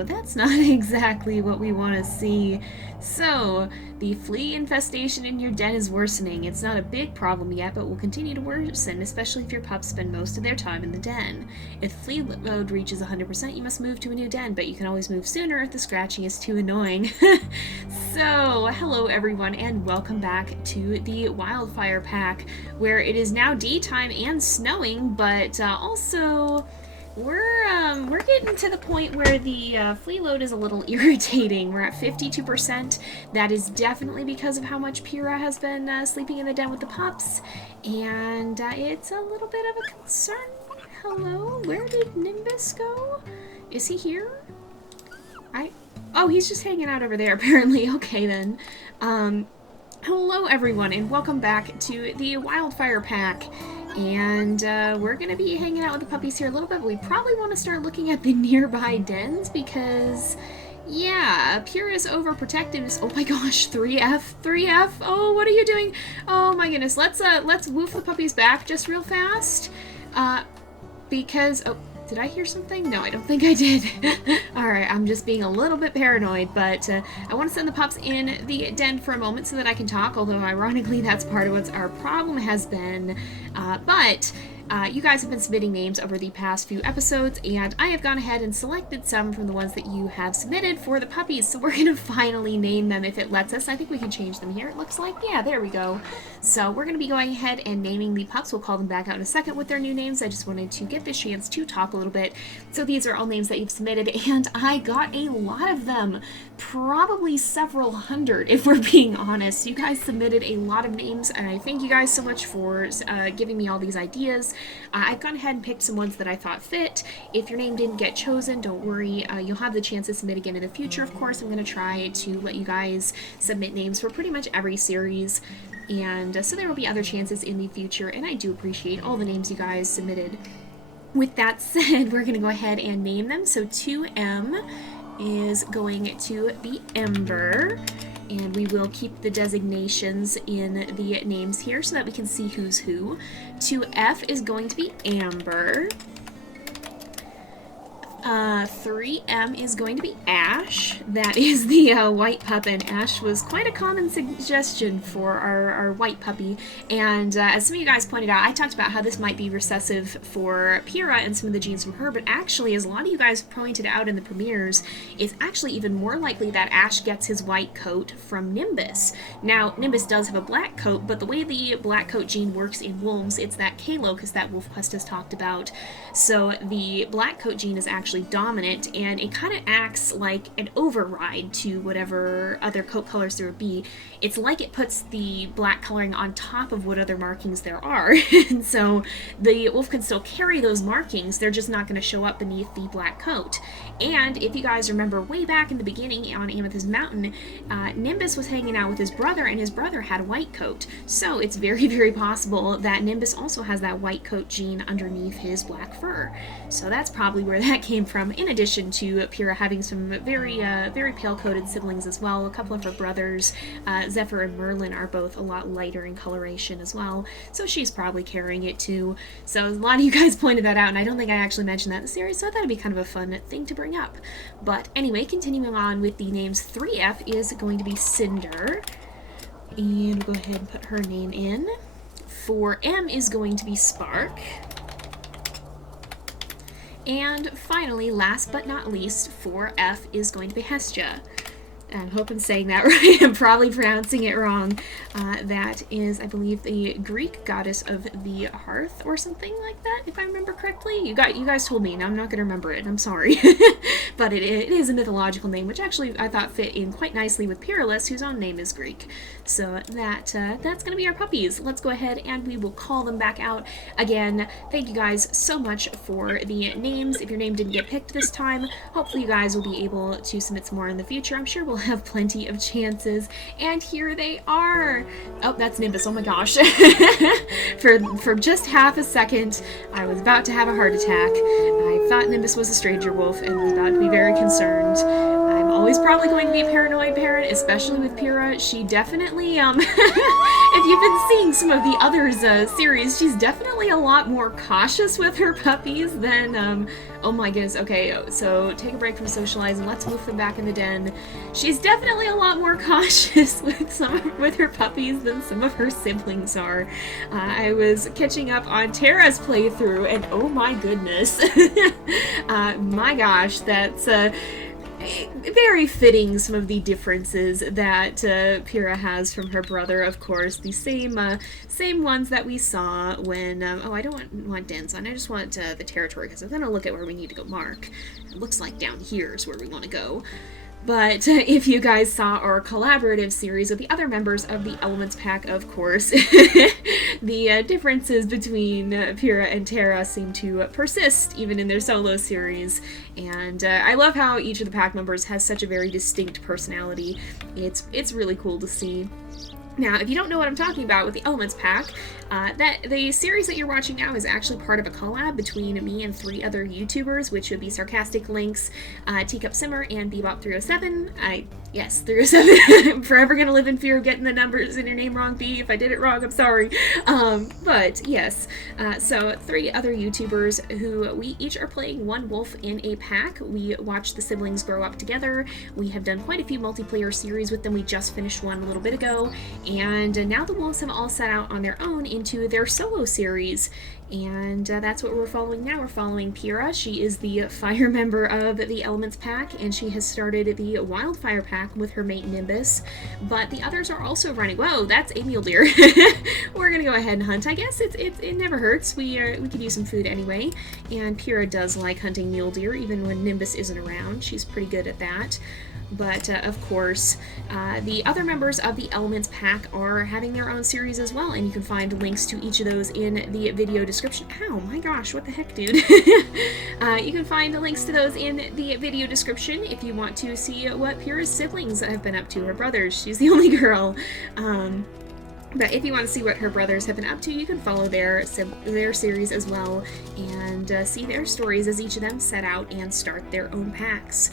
so that's not exactly what we want to see. So, the flea infestation in your den is worsening. It's not a big problem yet, but will continue to worsen, especially if your pups spend most of their time in the den. If flea load reaches 100%, you must move to a new den, but you can always move sooner if the scratching is too annoying. So, hello everyone, and welcome back to the Wildfire Pack, where it is now daytime and snowing, but also we're getting to the point where the flea load is a little irritating. We're at 52%. That is definitely because of how much Pyra has been sleeping in the den with the pups, and it's a little bit of a concern. Hello, where did Nimbus go? Is he here? Oh, he's just hanging out over there, apparently. Okay, then. Hello, everyone, and welcome back to the Wildfire Pack. And we're going to be hanging out with the puppies here a little bit, but we probably want to start looking at the nearby dens because, yeah, Pyra's overprotectiveness. Oh my gosh, 3F. Oh, what are you doing? Oh my goodness. Let's woof the puppies back just real fast. Because, oh, did I hear something? No, I don't think I did. Alright, I'm just being a little bit paranoid, but I want to send the pups in the den for a moment so that I can talk, although ironically that's part of what our problem has been. But you guys have been submitting names over the past few episodes, and I have gone ahead and selected some from the ones that you have submitted for the puppies, so we're going to finally name them if it lets us. I think we can change them here, it looks like. Yeah, there we go. So we're going to be going ahead and naming the pups. We'll call them back out in a second with their new names. I just wanted to get this chance to talk a little bit. So these are all names that you've submitted, and I got a lot of them. Probably several hundred, if we're being honest. You guys submitted a lot of names, and I thank you guys so much for giving me all these ideas. I've gone ahead and picked some ones that I thought fit. If your name didn't get chosen, don't worry. You'll have the chance to submit again in the future, of course. I'm going to try to let you guys submit names for pretty much every series, and so there will be other chances in the future, and I do appreciate all the names you guys submitted. With that said, we're going to go ahead and name them. So 2M is going to be Ember, and we will keep the designations in the names here so that we can see who's who. 2F is going to be Amber. 3M is going to be Ash. That is the white pup, and Ash was quite a common suggestion for our white puppy. And as some of you guys pointed out, I talked about how this might be recessive for Pyra and some of the genes from her, but actually, as a lot of you guys pointed out in the premieres, it's actually even more likely that Ash gets his white coat from Nimbus. Now, Nimbus does have a black coat, but the way the black coat gene works in wolves, it's that K-locus that WolfQuest has talked about. So the black coat gene is actually dominant, and it kind of acts like an override to whatever other coat colors there would be. It's like it puts the black coloring on top of what other markings there are. And so the wolf can still carry those markings, they're just not going to show up beneath the black coat. And if you guys remember way back in the beginning on Amethyst Mountain, Nimbus was hanging out with his brother, and his brother had a white coat. So it's very, very possible that Nimbus also has that white coat gene underneath his black fur. So that's probably where that came from, in addition to Pyra having some very pale-coated siblings as well. A couple of her brothers, Zephyr and Merlin, are both a lot lighter in coloration as well, so she's probably carrying it too. So a lot of you guys pointed that out, and I don't think I actually mentioned that in the series, so I thought it'd be kind of a fun thing to bring up. But anyway, continuing on with the names, 3F is going to be Cinder, and we'll go ahead and put her name in. 4M is going to be Spark. And finally, last but not least, 4F is going to be Hestia. I hope I'm saying that right. I'm probably pronouncing it wrong. That is, I believe, the Greek goddess of the hearth or something like that, if I remember correctly. You guys told me, and I'm not going to remember it. I'm sorry. But it is a mythological name, which actually I thought fit in quite nicely with Pyralis, whose own name is Greek. So that's going to be our puppies. Let's go ahead and we will call them back out. Again, thank you guys so much for the names. If your name didn't get picked this time, hopefully you guys will be able to submit some more in the future. I'm sure we'll have plenty of chances, and here they are. Oh, that's Nimbus. Oh my gosh. For just half a second, I was about to have a heart attack. I thought Nimbus was a stranger wolf and was about to be very concerned. I'm always probably going to be a paranoid parent, especially with Pyra. She definitely, if you've been seeing some of the others series, she's definitely a lot more cautious with her puppies than, oh my goodness, okay, so take a break from socializing, let's move them back in the den. She's definitely a lot more cautious with her puppies than some of her siblings are. I was catching up on Tara's playthrough, and oh my goodness, my gosh, that's very fitting, some of the differences that Pyra has from her brother. Of course, the same ones that we saw when, oh, I don't want dens on, I just want the territory, because I'm going to look at where we need to go mark. It looks like down here is where we want to go. But if you guys saw our collaborative series with the other members of the Elements Pack, of course, the differences between Pyra and Tara seem to persist even in their solo series. And I love how each of the pack members has such a very distinct personality. It's really cool to see. Now, if you don't know what I'm talking about with the Elements Pack, that the series that you're watching now is actually part of a collab between me and 3 other YouTubers, which would be Sarcastic Links, Teacup Simmer, and Bebop307. Yes, 307. I'm forever gonna live in fear of getting the numbers in your name wrong, B. If I did it wrong, I'm sorry. But yes, so 3 other YouTubers who we each are playing one wolf in a pack. We watch the siblings grow up together. We have done quite a few multiplayer series with them. We just finished one a little bit ago, and now the wolves have all set out on their own into their solo series. And that's what we're following now. We're following Pyra. She is the fire member of the Elements Pack, and she has started the Wildfire Pack with her mate Nimbus. But the others are also running. Whoa, that's a mule deer. We're gonna go ahead and hunt. I guess it never hurts. We could use some food anyway. And Pyra does like hunting mule deer, even when Nimbus isn't around. She's pretty good at that. But, of course, the other members of the Elements Pack are having their own series as well, and you can find links to each of those in the video description. Ow, my gosh, what the heck, dude? You can find the links to those in the video description if you want to see what Pyra's siblings have been up to, her brothers. She's the only girl. But if you want to see what her brothers have been up to, you can follow their series as well, and see their stories as each of them set out and start their own packs.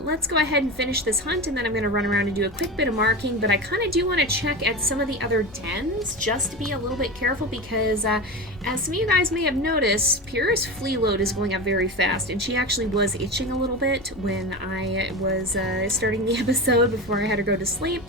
Let's go ahead and finish this hunt, and then I'm going to run around and do a quick bit of marking, but I kind of do want to check at some of the other dens, just to be a little bit careful, because as some of you guys may have noticed, Pyra's flea load is going up very fast, and she actually was itching a little bit when I was starting the episode before I had her go to sleep.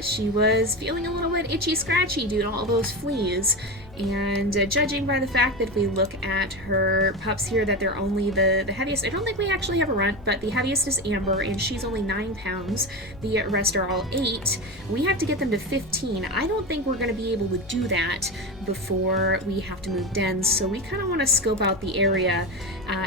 She was feeling a little bit itchy scratchy due to all those fleas. And judging by the fact that if we look at her pups here, that they're only the heaviest, I don't think we actually have a runt, but the heaviest is Amber, and she's only 9 pounds. The rest are all 8. We have to get them to 15. I don't think we're going to be able to do that before we have to move dens, so we kind of want to scope out the area.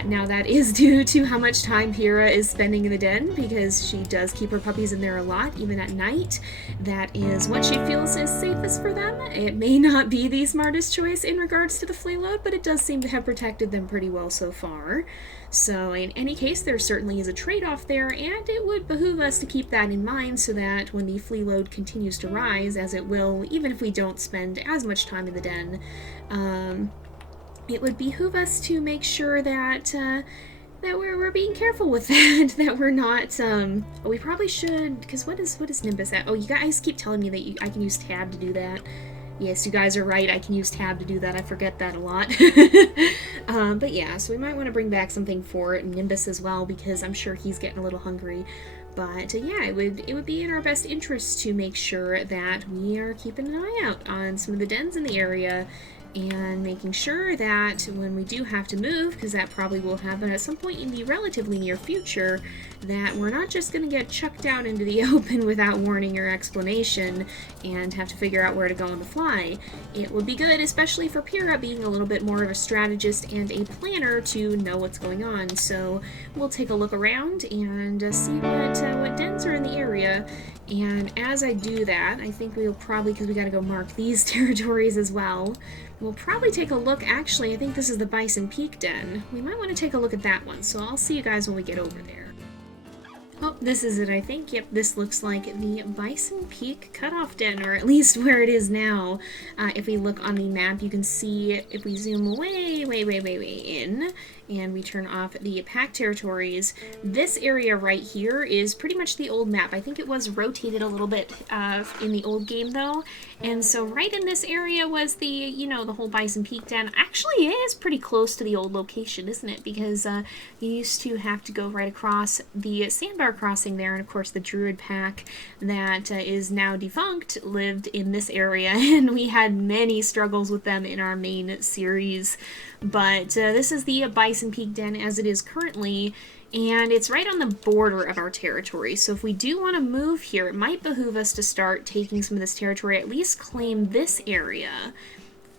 Now that is due to how much time Pyra is spending in the den, because she does keep her puppies in there a lot, even at night. That is what she feels is safest for them. It may not be the smartest choice in regards to the flea load, but it does seem to have protected them pretty well so far. So in any case, there certainly is a trade-off there, and it would behoove us to keep that in mind so that when the flea load continues to rise, as it will, even if we don't spend as much time in the den, it would behoove us to make sure that that we're being careful with that, that we're not, we probably should, because what is Nimbus at? Oh, you guys keep telling me that I can use tab to do that. Yes, you guys are right, I can use tab to do that, I forget that a lot. But yeah, so we might want to bring back something for Nimbus as well, because I'm sure he's getting a little hungry. But yeah, it would be in our best interest to make sure that we are keeping an eye out on some of the dens in the area, and making sure that when we do have to move, because that probably will happen at some point in the relatively near future, that we're not just going to get chucked out into the open without warning or explanation and have to figure out where to go on the fly. It would be good, especially for Pyra being a little bit more of a strategist and a planner, to know what's going on. So we'll take a look around and see what dens are in the area. And as I do that, I think we'll probably, because we got to go mark these territories as well, we'll probably take a look. Actually, I think this is the Bison Peak den. We might want to take a look at that one, so I'll see you guys when we get over there. Oh, this is it, I think. Yep, this looks like the Bison Peak cutoff den, or at least where it is now. If we look on the map, you can see, if we zoom way in, and we turn off the pack territories, this area right here is pretty much the old map. I think it was rotated a little bit in the old game, though. And so right in this area was the, you know, the whole Bison Peak den. Actually, it is pretty close to the old location, isn't it? Because you used to have to go right across the sandbar crossing there, and of course the Druid pack that is now defunct lived in this area, and we had many struggles with them in our main series. But this is the Bison Peak den as it is currently, and it's right on the border of our territory. So if we do want to move here, it might behoove us to start taking some of this territory, at least claim this area.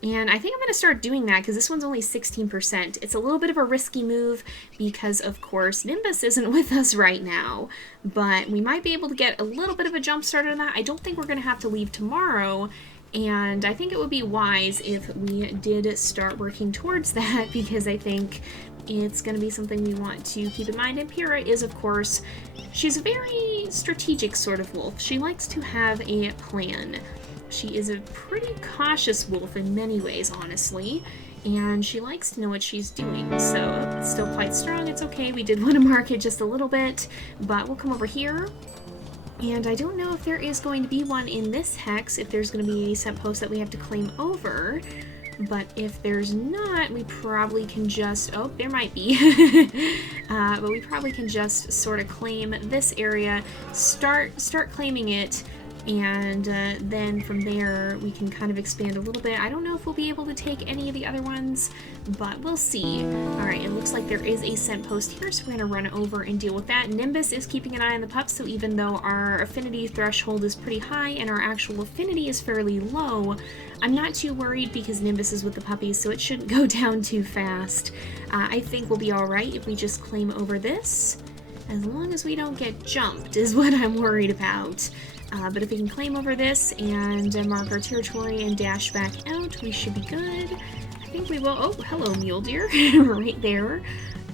And I think I'm going to start doing that because this one's only 16%. It's a little bit of a risky move because, of course, Nimbus isn't with us right now. But we might be able to get a little bit of a jump start on that. I don't think we're going to have to leave tomorrow. And I think it would be wise if we did start working towards that, because I think it's going to be something we want to keep in mind. And Pyra is, of course, she's a very strategic sort of wolf. She likes to have a plan. She is a pretty cautious wolf in many ways, honestly, and she likes to know what she's doing. So it's still quite strong. It's okay. We did want to mark it just a little bit, but we'll come over here. And I don't know if there is going to be one in this hex, if there's going to be a scent post that we have to claim over. But if there's not, we probably can just... Oh, there might be. But we probably can just sort of claim this area, start claiming it, and then from there we can kind of expand a little bit. I don't know if we'll be able to take any of the other ones, but we'll see. Alright, it looks like there is a scent post here, so we're going to run over and deal with that. Nimbus is keeping an eye on the pups, so even though our affinity threshold is pretty high and our actual affinity is fairly low, I'm not too worried because Nimbus is with the puppies, so it shouldn't go down too fast. I think we'll be alright if we just claim over this. As long as we don't get jumped is what I'm worried about. But if we can claim over this and mark our territory and dash back out, we should be good. I think we will. Oh, hello, mule deer. Right there.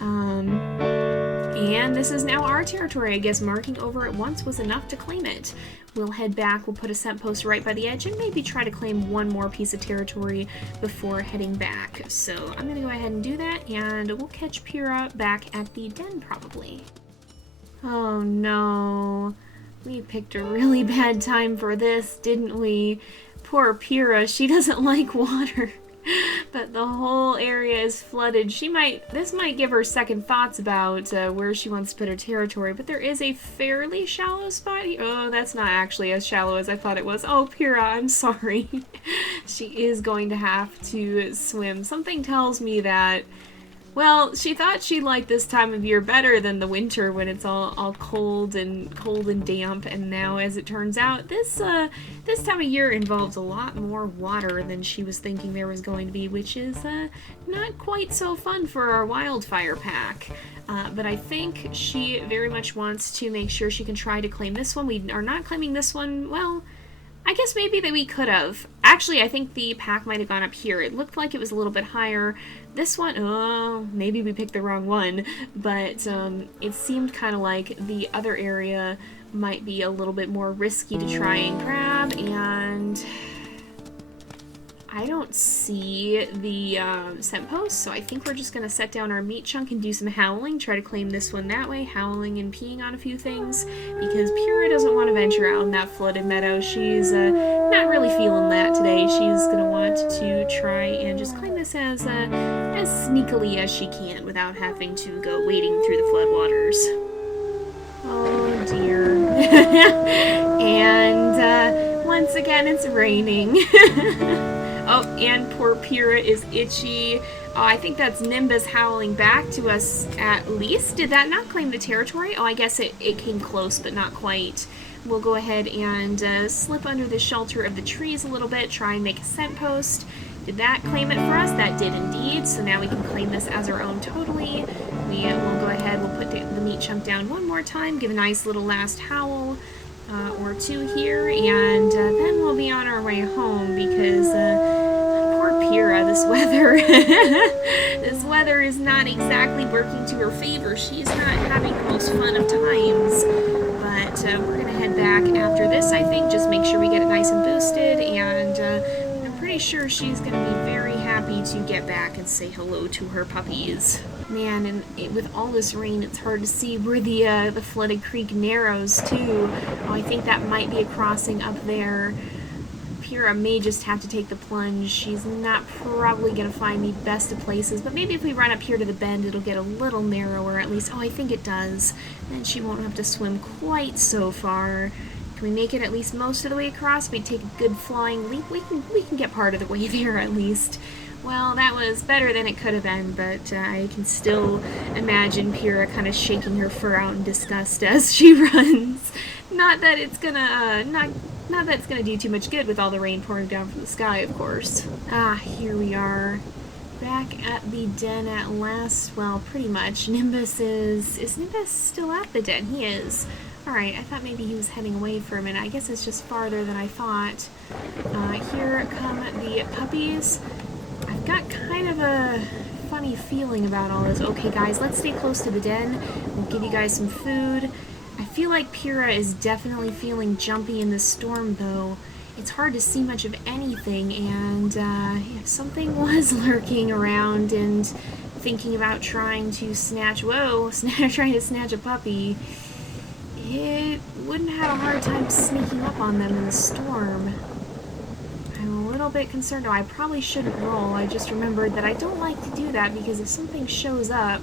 And this is now our territory. I guess marking over it once was enough to claim it. We'll head back. We'll put a scent post right by the edge and maybe try to claim one more piece of territory before heading back. So I'm going to go ahead and do that, and we'll catch Pyra back at the den probably. Oh, no. We picked a really bad time for this, didn't we? Poor Pyra, she doesn't like water. But the whole area is flooded. This might give her second thoughts about where she wants to put her territory, but there is a fairly shallow spot here. Oh, that's not actually as shallow as I thought it was. Oh, Pyra, I'm sorry. She is going to have to swim. Something tells me that, well, she thought she liked this time of year better than the winter when it's all cold and damp, and now, as it turns out, this time of year involves a lot more water than she was thinking there was going to be, which is not quite so fun for our wildfire pack. But I think she very much wants to make sure she can try to claim this one. We are not claiming this one. Well, I guess maybe that we could have. Actually, I think the pack might have gone up here. It looked like it was a little bit higher. This one, oh, maybe we picked the wrong one, but it seemed kind of like the other area might be a little bit more risky to try and grab, and I don't see the scent post, so I think we're just going to set down our meat chunk and do some howling, try to claim this one that way, howling and peeing on a few things, because Pyra doesn't want to venture out in that flooded meadow. She's not really feeling that today. She's going to want to try and just claim this as sneakily as she can without having to go wading through the floodwaters. Oh dear. And once again it's raining. Oh, and poor Pyra is itchy. Oh, I think that's Nimbus howling back to us at least. Did that not claim the territory? Oh, I guess it came close, but not quite. We'll go ahead and slip under the shelter of the trees a little bit, try and make a scent post. Did that claim it for us? That did indeed. So now we can claim this as our own totally. We will go ahead, we'll put the meat chunk down one more time, give a nice little last howl or two here, and then we'll be on our way home because poor Pyra, the this weather. This weather is not exactly working to her favor. She's not having the most fun of times. But we're going to head back after this, I think. Just make sure we get it nice and boosted. And I'm pretty sure she's going to be very happy to get back and say hello to her puppies. Man, and with all this rain, it's hard to see where the flooded creek narrows, too. Oh, I think that might be a crossing up there. Pyra may just have to take the plunge. She's not probably going to find the best of places, but maybe if we run up here to the bend, it'll get a little narrower at least. Oh, I think it does. Then she won't have to swim quite so far. Can we make it at least most of the way across? We take a good flying leap. We can get part of the way there at least. Well, that was better than it could have been, but I can still imagine Pyra kind of shaking her fur out in disgust as she runs. Not that it's gonna, not that it's gonna do too much good with all the rain pouring down from the sky, of course. Ah, here we are. Back at the den at last. Well, pretty much. Nimbus is Nimbus still at the den? He is. Alright, I thought maybe he was heading away for a minute. I guess it's just farther than I thought. Here come the puppies. I've got kind of a funny feeling about all this. Okay, guys, let's stay close to the den. We'll give you guys some food. I feel like Pyra is definitely feeling jumpy in the storm, though. It's hard to see much of anything, and if something was lurking around and thinking about trying to snatch, trying to snatch a puppy, it wouldn't have a hard time sneaking up on them in the storm. I'm a little bit concerned. Oh, I probably shouldn't roll. I just remembered that I don't like to do that because if something shows up,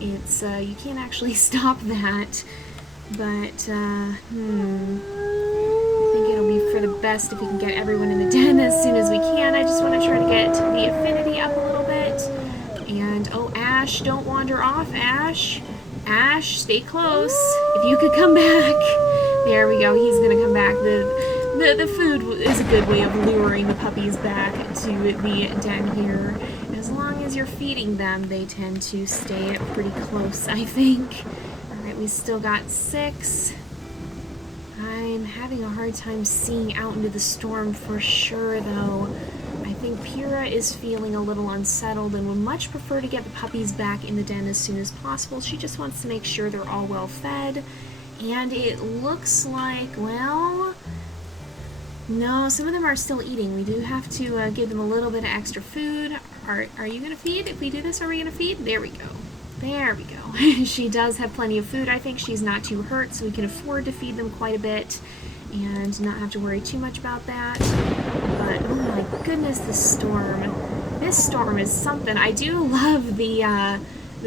it's, you can't actually stop that. But, I think it'll be for the best if we can get everyone in the den as soon as we can. I just want to try to get the affinity up a little bit. And, oh, Ash, don't wander off, Ash. Ash, stay close. If you could come back. There we go, he's gonna come back. The food is a good way of luring the puppies back to the den here. As long as you're feeding them, they tend to stay pretty close, I think. Alright, we still got 6. I'm having a hard time seeing out into the storm for sure, though. I think Pyra is feeling a little unsettled and would much prefer to get the puppies back in the den as soon as possible. She just wants to make sure they're all well fed. And it looks like, well, no, some of them are still eating. We do have to give them a little bit of extra food. Are you going to feed? If we do this, are we going to feed? There we go. There we go. She does have plenty of food. I think she's not too hurt, so we can afford to feed them quite a bit and not have to worry too much about that. But, oh my goodness, this storm. This storm is something. I do love the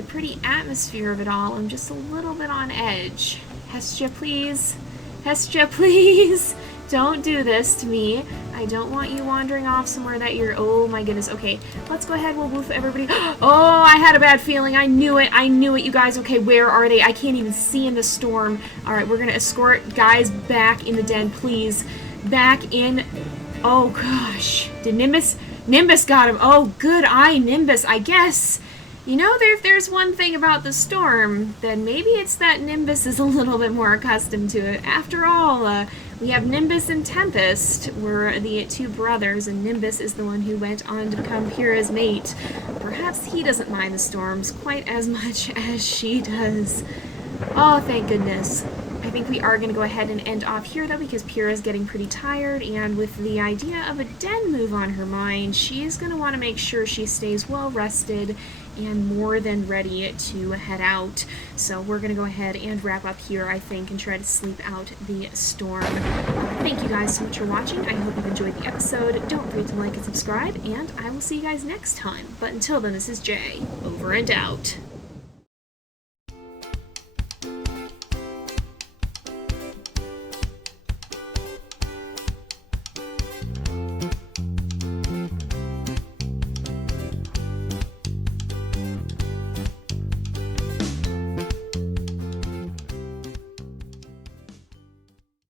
pretty atmosphere of it all. I'm just a little bit on edge. Hestia, please. Hestia, please. Don't do this to me. I don't want you wandering off somewhere that you're... Oh my goodness. Okay, let's go ahead. We'll woof everybody. Oh, I had a bad feeling. I knew it. I knew it, you guys. Okay, where are they? I can't even see in the storm. Alright, we're going to escort guys back in the den, please. Back in... Oh, gosh. Did Nimbus got him. Oh, good eye, Nimbus, I guess. You know, if there's one thing about the storm, then maybe it's that Nimbus is a little bit more accustomed to it. After all, we have Nimbus and Tempest were the 2 brothers, and Nimbus is the one who went on to become Pyra's mate. Perhaps he doesn't mind the storms quite as much as she does. Oh, thank goodness. I think we are going to go ahead and end off here, though, because Pyra's getting pretty tired, and with the idea of a den move on her mind, she is going to want to make sure she stays well rested and more than ready to head out. So we're going to go ahead and wrap up here, I think, and try to sleep out the storm. Thank you guys so much for watching. I hope you've enjoyed the episode. Don't forget to like and subscribe, and I will see you guys next time. But until then, this is Jay, over and out.